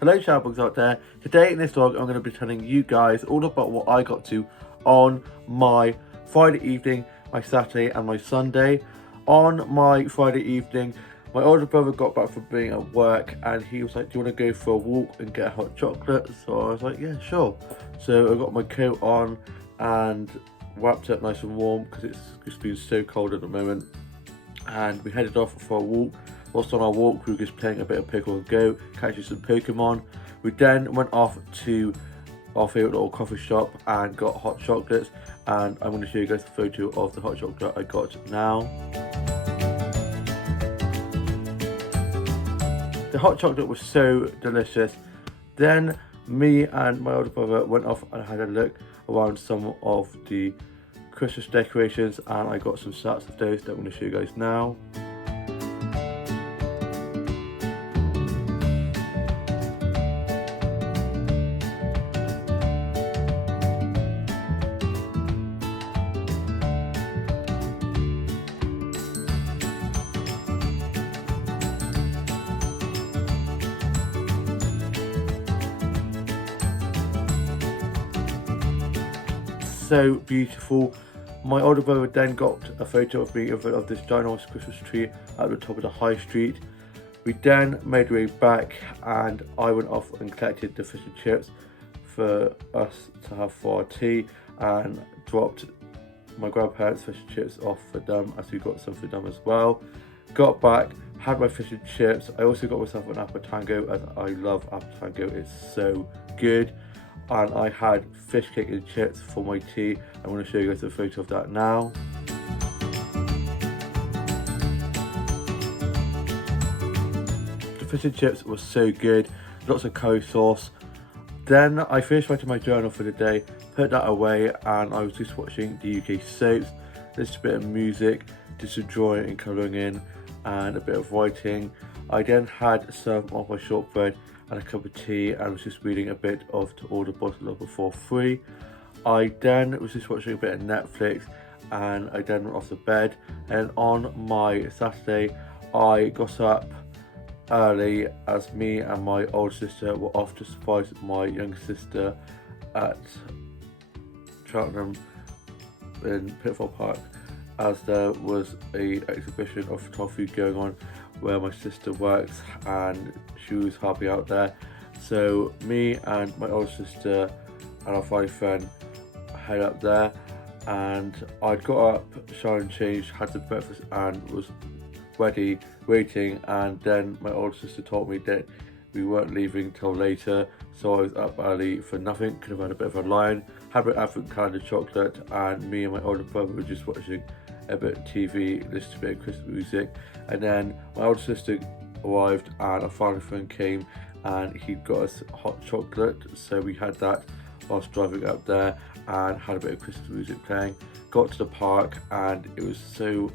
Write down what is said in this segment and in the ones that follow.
Hello Shadowbugs out there. Today in this vlog I'm going to be telling you guys all about what I got to on my Friday evening, my Saturday and my Sunday. On my Friday evening, my older brother got back from being at work and he was like, do you want to go for a walk and get a hot chocolate? So I was like, yeah, sure. So I got my coat on and wrapped up nice and warm because it's just been so cold at the moment. And we headed off for a walk. Whilst on our walk, we were just playing a bit of Pokemon Go, catching some Pokemon. We then went off to our favourite little coffee shop and got hot chocolates. And I'm going to show you guys a photo of the hot chocolate I got now. The hot chocolate was so delicious. Then me and my older brother went off and had a look around some of the Christmas decorations, and I got some sets of those that I'm going to show you guys now. So beautiful. My older brother then got a photo of me in front of this ginormous Christmas tree at the top of the high street. We then made our way back and I went off and collected the fish and chips for us to have for our tea and dropped my grandparents' fish and chips off for them as we got some for them as well. Got back, had my fish and chips. I also got myself an apple tango as I love apple tango, it's so good. And I had fish cake and chips for my tea. I'm going to show you guys a photo of that now. The fish and chips was so good, lots of curry sauce. Then I finished writing my journal for the day, put that away, and I was just watching the UK soaps, just a bit of music, just some drawing and colouring in, and a bit of writing. I then had some of my shortbread and a cup of tea and was just reading a bit of To Order Bottle Up Before Free. I then was just watching a bit of Netflix and I then went off to bed. And on my Saturday I got up early as me and my older sister were off to surprise my younger sister at Cheltenham in Pitfall Park, as there was a exhibition of photography going on where my sister works and she was helping out there. So me and my older sister and our funny friend head up there, and I'd got up, showered and changed, had some breakfast and was ready, waiting, and then my older sister told me that we weren't leaving till later, so I was up early for nothing. Could have had a bit of a line, had an advent calendar chocolate, and me and my older brother were just watching a bit of TV, listening to a bit of Christmas music. And then my older sister arrived and a family friend came and he got us hot chocolate, so we had that whilst driving up there and had a bit of Christmas music playing. Got to the park and it was so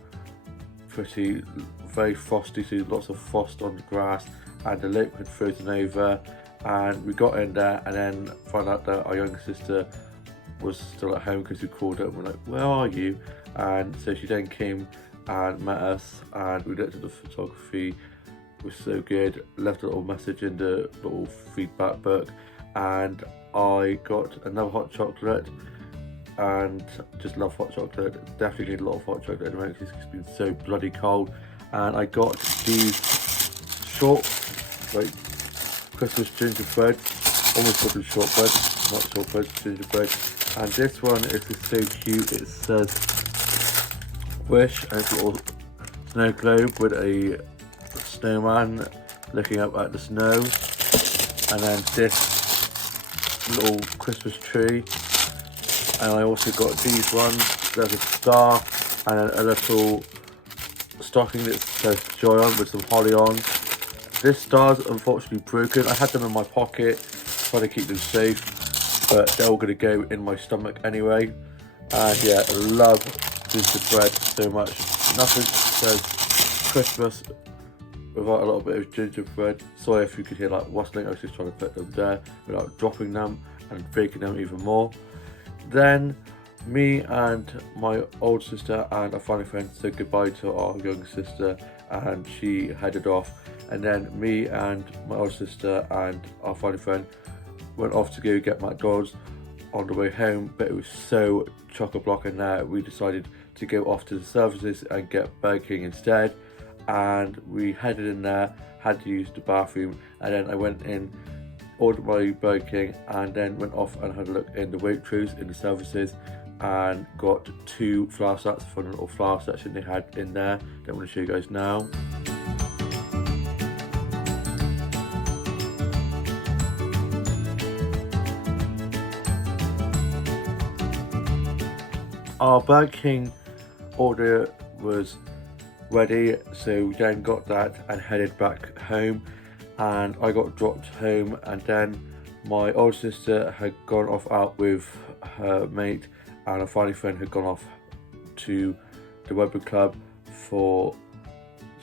pretty, very frosty, so lots of frost on the grass and the lake had frozen over, and we got in there and then found out that our younger sister was still at home because we called her and we're like, where are you? And so she then came and met us and we looked at the photography. It was so good, left a little message in the little feedback book, and I got another hot chocolate and just love hot chocolate. Definitely need a lot of hot chocolate at the moment because it's been so bloody cold. And I got these short, like Christmas gingerbread, almost called them shortbread, not shortbread, gingerbread. And this one is just so cute. It says wish, and it's a little snow globe with a snowman looking up at the snow, and then this little Christmas tree. And I also got these ones. There's a star and a little stocking that says joy on with some holly on. This star's unfortunately broken. I had them in my pocket, trying to keep them safe, but they're all going to go in my stomach anyway. And yeah, I love gingerbread so much. Nothing says Christmas without a little bit of gingerbread. Sorry if you could hear like rustling, I was just trying to put them there without dropping them and breaking them even more. Then me and my old sister and a family friend said goodbye to our younger sister and she headed off and then me and my older sister and our family friend went off to go get McDonald's on the way home, but it was so chock-a-block in there, we decided to go off to the services and get Burger King instead. And we headed in there, had to use the bathroom, and then I went in, ordered my Burger King, and then went off and had a look in the Waitrose in the services and got 2 flour sacks from the little flour section they had in there that I'm going to show you guys now. Our Burger King order was ready, so we then got that and headed back home, and I got dropped home, and then my older sister had gone off out with her mate, and a family friend had gone off to the rugby club for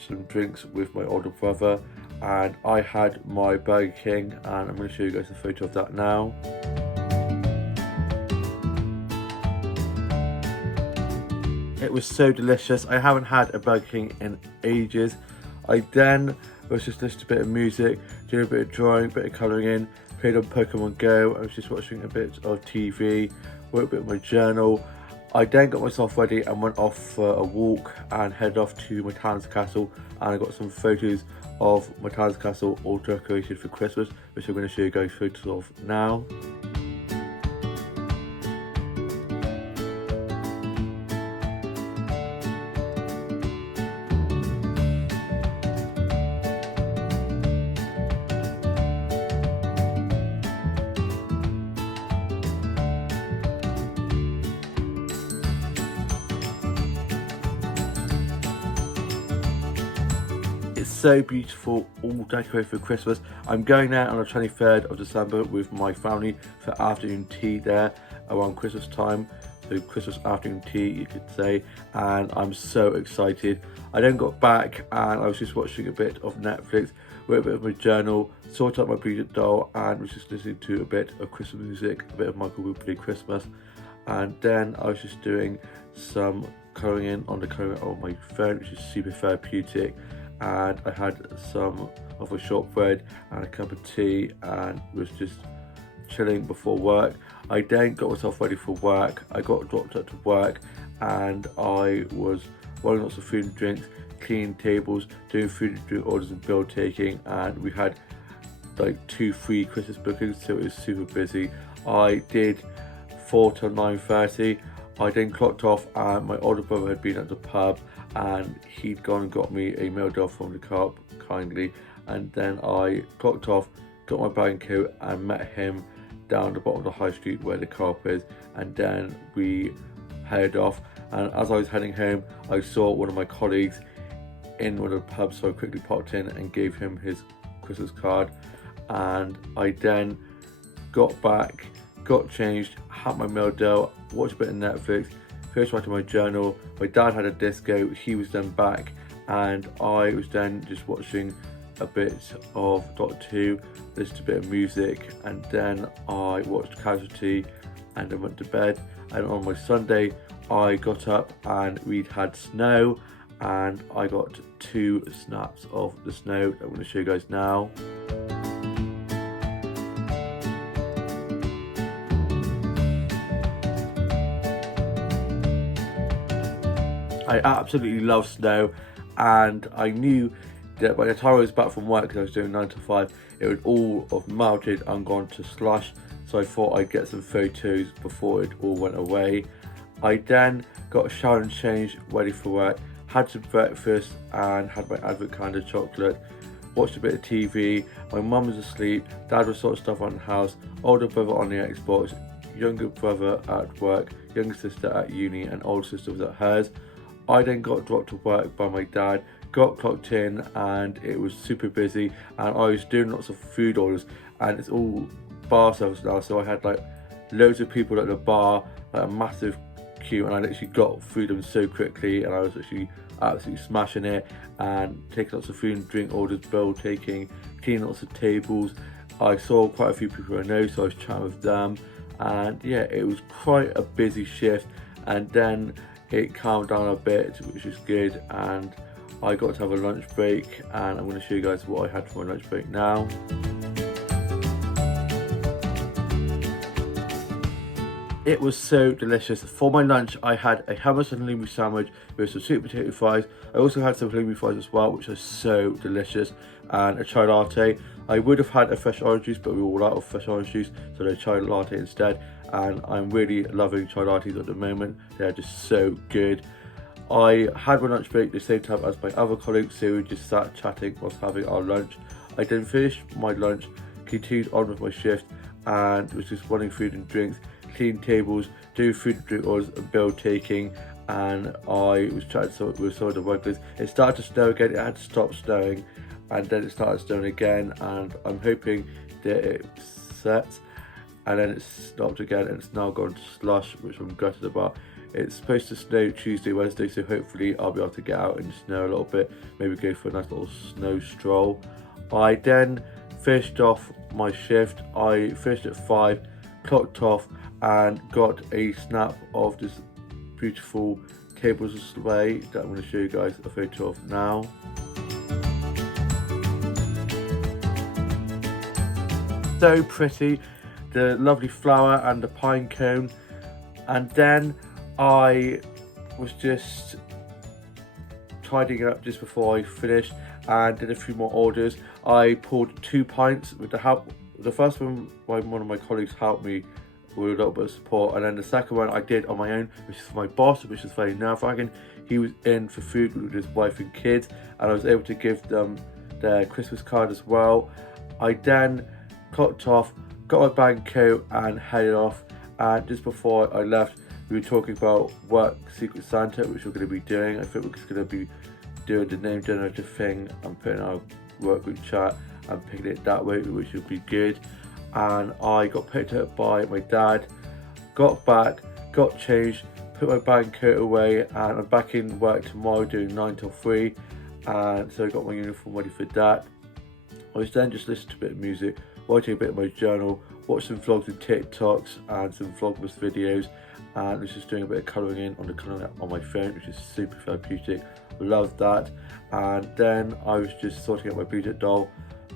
some drinks with my older brother, and I had my Burger King, and I'm going to show you guys a photo of that now. It was so delicious. I haven't had a Burger King in ages. I then was just listening to a bit of music, doing a bit of drawing, a bit of colouring in, played on Pokemon Go. I was just watching a bit of TV, wrote a bit of my journal. I then got myself ready and went off for a walk and headed off to my town's castle, and I got some photos of my town's castle all decorated for Christmas, which I'm going to show you guys photos of now. It's so beautiful, all decorated for Christmas. I'm going there on the 23rd of December with my family for afternoon tea there around Christmas time. So Christmas afternoon tea, you could say, and I'm so excited. I then got back and I was just watching a bit of Netflix, wrote a bit of my journal, sorted out my Bridget doll, and was just listening to a bit of Christmas music, a bit of Michael Bublé Christmas. And then I was just doing some colouring in on the colouring on my phone, which is super therapeutic. And I had some of a shortbread and a cup of tea and was just chilling before work. I then got myself ready for work. I got dropped out to work and I was rolling lots of food and drinks, cleaning tables, doing food and drink orders and bill taking, and we had like 2 free Christmas bookings, so it was super busy. I did 4 till 9:30. I then clocked off and my older brother had been at the pub and he'd gone and got me a meal deal from the co-op kindly, and then I clocked off, got my bag and coat and met him down the bottom of the high street where the co-op is, and then we headed off. And as I was heading home, I saw one of my colleagues in one of the pubs, so I quickly popped in and gave him his Christmas card. And I then got back, got changed, had my meal deal, watched a bit of Netflix, finished writing my journal. My dad had a disco, he was then back, and I was then just watching a bit of Doctor Who, listened to a bit of music, and then I watched Casualty and then went to bed. And on my Sunday I got up and we'd had snow, and I got 2 snaps of the snow that I'm going to show you guys now. I absolutely love snow, and I knew that by the time I was back from work, because I was doing 9 to 5, it would all have melted and gone to slush, so I thought I'd get some photos before it all went away. I then got a shower and changed, ready for work, had some breakfast and had my Advent calendar chocolate, watched a bit of TV. My mum was asleep, dad was sorting stuff on the house, older brother on the Xbox, younger brother at work, younger sister at uni, and older sister was at hers. I then got dropped to work by my dad, got clocked in, and it was super busy, and I was doing lots of food orders, and it's all bar service now, so I had like loads of people at the bar, like a massive queue, and I literally got through them so quickly, and I was actually absolutely smashing it and taking lots of food and drink orders, bill taking, cleaning lots of tables. I saw quite a few people I know, so I was chatting with them, and yeah, it was quite a busy shift. And then it calmed down a bit, which is good, and I got to have a lunch break, and I'm going to show you guys what I had for my lunch break now. It was so delicious. For my lunch, I had a hummus and halloumi sandwich with some sweet potato fries. I also had some halloumi fries as well, which are so delicious, and a chai latte. I would have had a fresh orange juice, but we were all out of fresh orange juice, so I chai latte instead. And I'm really loving chai lattes at the moment. They're just so good. I had my lunch break at the same time as my other colleagues, so we just sat chatting whilst having our lunch. I then finished my lunch, continued on with my shift, and was just running food and drinks, clean tables, do food and drink orders, and bill taking. And I was chatting with some of the workers. It started to snow again. It had to stop snowing, and then it started snowing again. And I'm hoping that it sets, and then it stopped again, and it's now gone to slush, which I'm gutted about. It's supposed to snow Tuesday, Wednesday, so hopefully I'll be able to get out in the snow a little bit, maybe go for a nice little snow stroll. I then finished off my shift. I finished at 5, clocked off, and got a snap of this beautiful table display that I'm going to show you guys a photo of now. So pretty, the lovely flower and the pine cone. And then I was just tidying up just before I finished and did a few more orders. I poured 2 pints with the help. The first one, one of my colleagues helped me with a little bit of support, and then the second one I did on my own, which is for my boss, which is very nerve-wracking. He was in for food with his wife and kids, and I was able to give them their Christmas card as well. I then clocked off, got my bag coat, and headed off. And just before I left, we were talking about work Secret Santa, which we're going to be doing. I think we're just going to be doing the name generator thing and putting our work group chat and picking it that way, which would be good. And I got picked up by my dad, got back, got changed, put my bag coat away, and I'm back in work tomorrow doing 9 till 3. And so I got my uniform ready for that. I was then just listening to a bit of music, writing a bit of my journal, watched some vlogs and TikToks and some Vlogmas videos, and was just doing a bit of colouring in on the colouring app on my phone, which is super therapeutic. Love that. And then I was just sorting out my Bridget doll,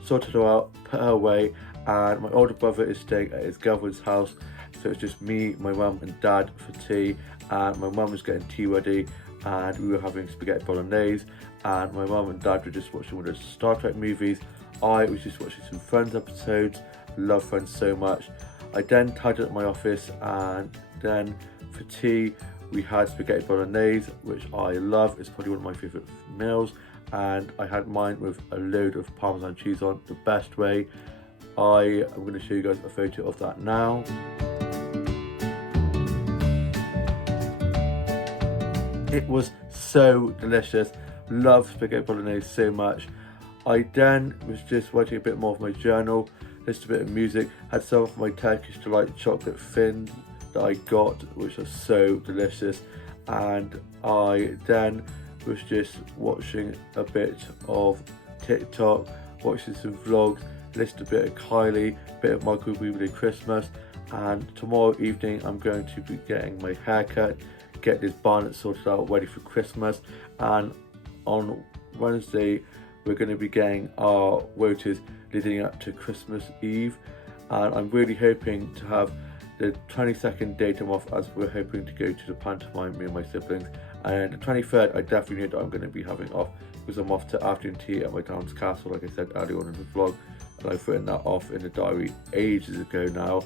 sorted her out, put her away, and my older brother is staying at his girlfriend's house, so it's just me, my mum and dad for tea, and my mum was getting tea ready, and we were having spaghetti bolognese, and my mum and dad were just watching one of the Star Trek movies. I was just watching some Friends episodes. Love Friends so much. I then tidied up my office, and then for tea we had spaghetti bolognese, which I love. It's probably one of my favourite meals, and I had mine with a load of Parmesan cheese on, the best way. I am going to show you guys a photo of that now. It was so delicious. Love spaghetti bolognese so much. I then was just writing a bit more of my journal, listened to a bit of music, had some of my Turkish Delight chocolate fin that I got, which are so delicious. And I then was just watching a bit of TikTok, watching some vlogs, listened to a bit of Kylie, a bit of Michael Bublé Christmas. And tomorrow evening I'm going to be getting my haircut, get this bonnet sorted out, ready for Christmas. And on Wednesday we're going to be getting our rotas leading up to Christmas Eve, and I'm really hoping to have the 22nd daytime off, as we're hoping to go to the pantomime, me and my siblings. And the 23rd I definitely know that I'm going to be having off, because I'm off to afternoon tea at my town's castle, like I said earlier on in the vlog, and I've written that off in the diary ages ago now,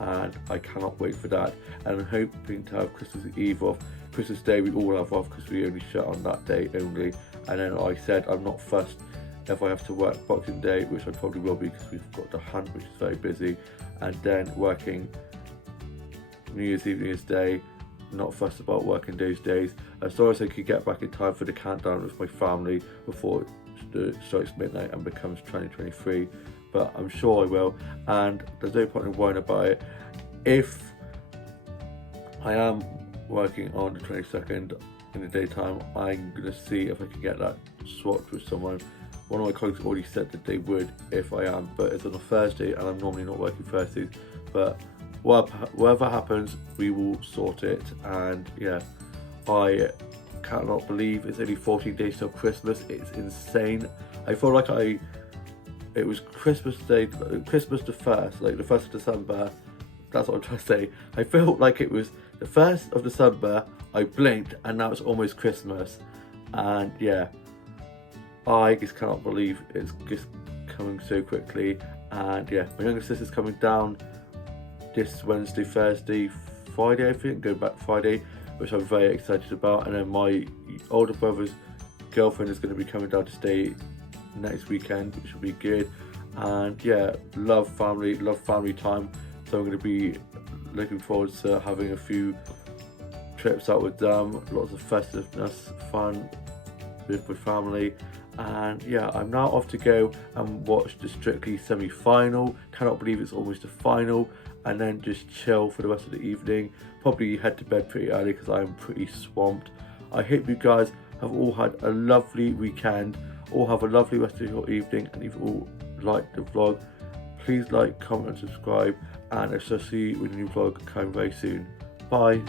and I cannot wait for that. And I'm hoping to have Christmas Eve off. Christmas Day we all have off because we only shut on that day only. And then I said I'm not fussed if I have to work Boxing Day, which I probably will be because we've got the hunt, which is very busy, and then working New Year's Eve, New Year's Day. Not fussed about working those days, as long as I could get back in time for the countdown with my family before it strikes midnight and becomes 2023. But I'm sure I will, and there's no point in worrying about it. If I am working on the 22nd in the daytime, I'm going to see if I can get that swapped with someone. One of my colleagues already said that they would if I am, but it's on a Thursday and I'm normally not working Thursdays. But whatever happens, we will sort it. And yeah, I cannot believe it's only 14 days till Christmas. It's insane. I feel like it was Christmas Day, Christmas the 1st, like the 1st of December. That's what I'm trying to say. I felt like it was the 1st of December, I blinked, and now it's almost Christmas. And yeah, I just cannot believe it's just coming so quickly. And yeah, my younger sister's coming down this Wednesday, Thursday, Friday, I think, going back Friday, which I'm very excited about. And then my older brother's girlfriend is going to be coming down to stay next weekend, which will be good. And yeah, love family time. So I'm going to be looking forward to having a few trips out with them, lots of festiveness, fun with my family. And yeah, I'm now off to go and watch the Strictly semi-final. Cannot believe it's almost the final. And then just chill for the rest of the evening. Probably head to bed pretty early because I'm pretty swamped. I hope you guys have all had a lovely weekend. All have a lovely rest of your evening. And if you all liked the vlog, please like, comment and subscribe. And I shall see you with a new vlog coming very soon. Bye.